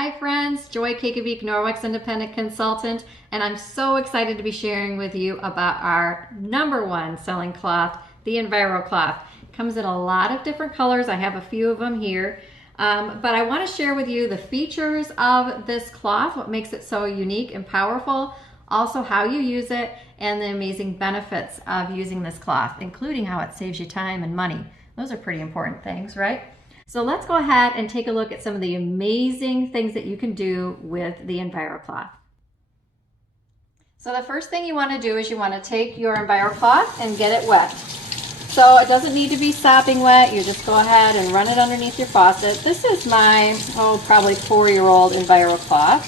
Hi friends, Joy Kakavik, Norwex Independent Consultant, and I'm so excited to be sharing with you about our #1 selling cloth, the Enviro Cloth. It comes in a lot of different colors. I have a few of them here, but I want to share with you the features of this cloth, what makes it so unique and powerful, also how you use it, and the amazing benefits of using this cloth, including how it saves you time and money. Those are pretty important things, right? So let's go ahead and take a look at some of the amazing things that you can do with the Enviro Cloth. So the first thing you want to do is you want to take your Enviro Cloth and get it wet. So it doesn't need to be sopping wet. You just go ahead and run it underneath your faucet. This is my, probably 4-year-old Enviro Cloth.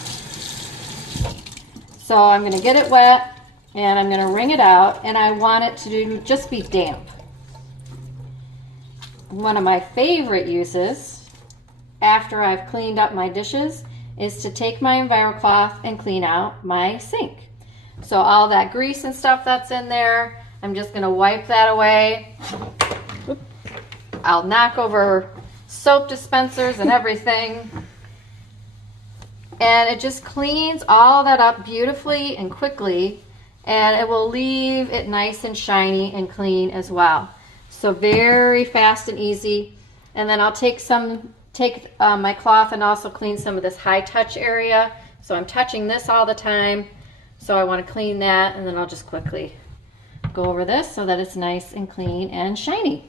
So I'm going to get it wet and I'm going to wring it out, and I want it to just be damp. One of my favorite uses after I've cleaned up my dishes is to take my Enviro Cloth and clean out my sink. So all that grease and stuff that's in there, I'm just going to wipe that away. I'll knock over soap dispensers and everything. And it just cleans all that up beautifully and quickly, and it will leave it nice and shiny and clean as well. So very fast and easy. And then I'll take my cloth and also clean some of this high touch area. So I'm touching this all the time, so I want to clean that, and then I'll just quickly go over this so that it's nice and clean and shiny.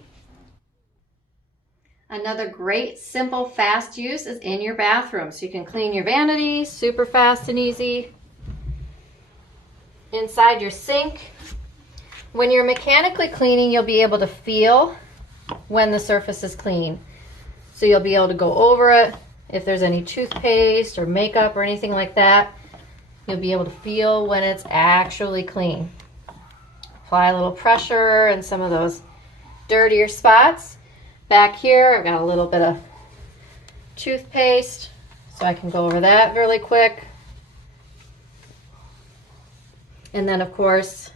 Another great, simple, fast use is in your bathroom. So you can clean your vanity, super fast and easy. Inside your sink. When you're mechanically cleaning, you'll be able to feel when the surface is clean. So you'll be able to go over it. If there's any toothpaste or makeup or anything like that, you'll be able to feel when it's actually clean. Apply a little pressure in some of those dirtier spots. Back here, I've got a little bit of toothpaste, so I can go over that really quick. And then, of course,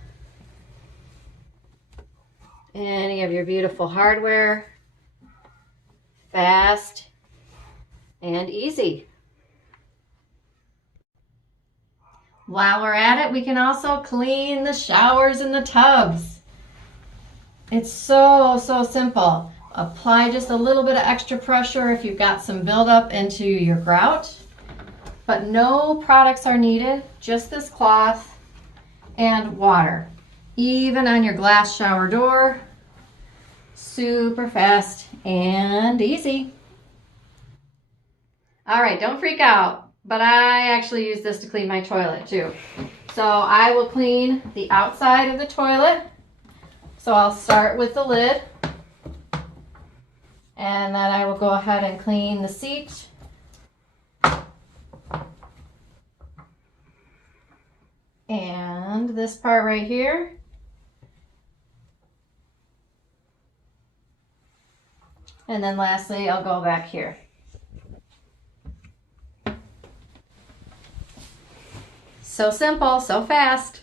any of your beautiful hardware. Fast and easy. While we're at it, we can also clean the showers and the tubs. It's so simple. Apply just a little bit of extra pressure if you've got some buildup into your grout. But no products are needed, just this cloth and water. Even on your glass shower door. Super fast and easy. All right, don't freak out, but I actually use this to clean my toilet too. So I will clean the outside of the toilet. So I'll start with the lid, and then I will go ahead and clean the seat. And this part right here. And then lastly, I'll go back here. So simple, so fast.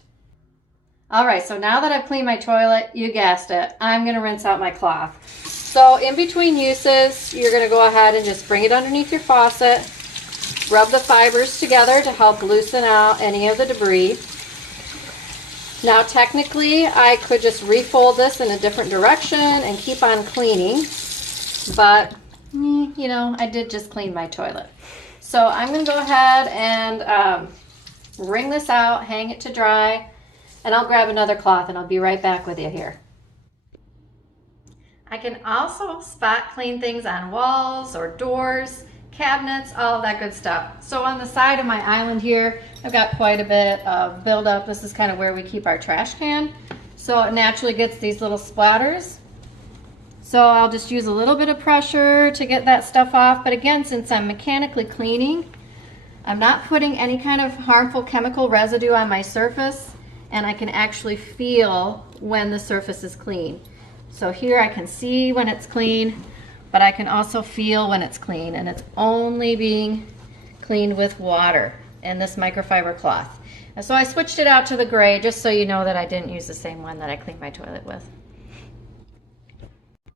All right, so now that I've cleaned my toilet, you guessed it, I'm gonna rinse out my cloth. So in between uses, you're gonna go ahead and just bring it underneath your faucet, rub the fibers together to help loosen out any of the debris. Now technically, I could just refold this in a different direction and keep on cleaning. But, you know, I did just clean my toilet. So I'm going to go ahead and wring this out, hang it to dry, and I'll grab another cloth and I'll be right back with you here. I can also spot clean things on walls or doors, cabinets, all of that good stuff. So on the side of my island here, I've got quite a bit of buildup. This is kind of where we keep our trash can. So it naturally gets these little splatters. So I'll just use a little bit of pressure to get that stuff off. But again, since I'm mechanically cleaning, I'm not putting any kind of harmful chemical residue on my surface, and I can actually feel when the surface is clean. So here I can see when it's clean, but I can also feel when it's clean, and it's only being cleaned with water and this microfiber cloth. And so I switched it out to the gray just so you know that I didn't use the same one that I cleaned my toilet with.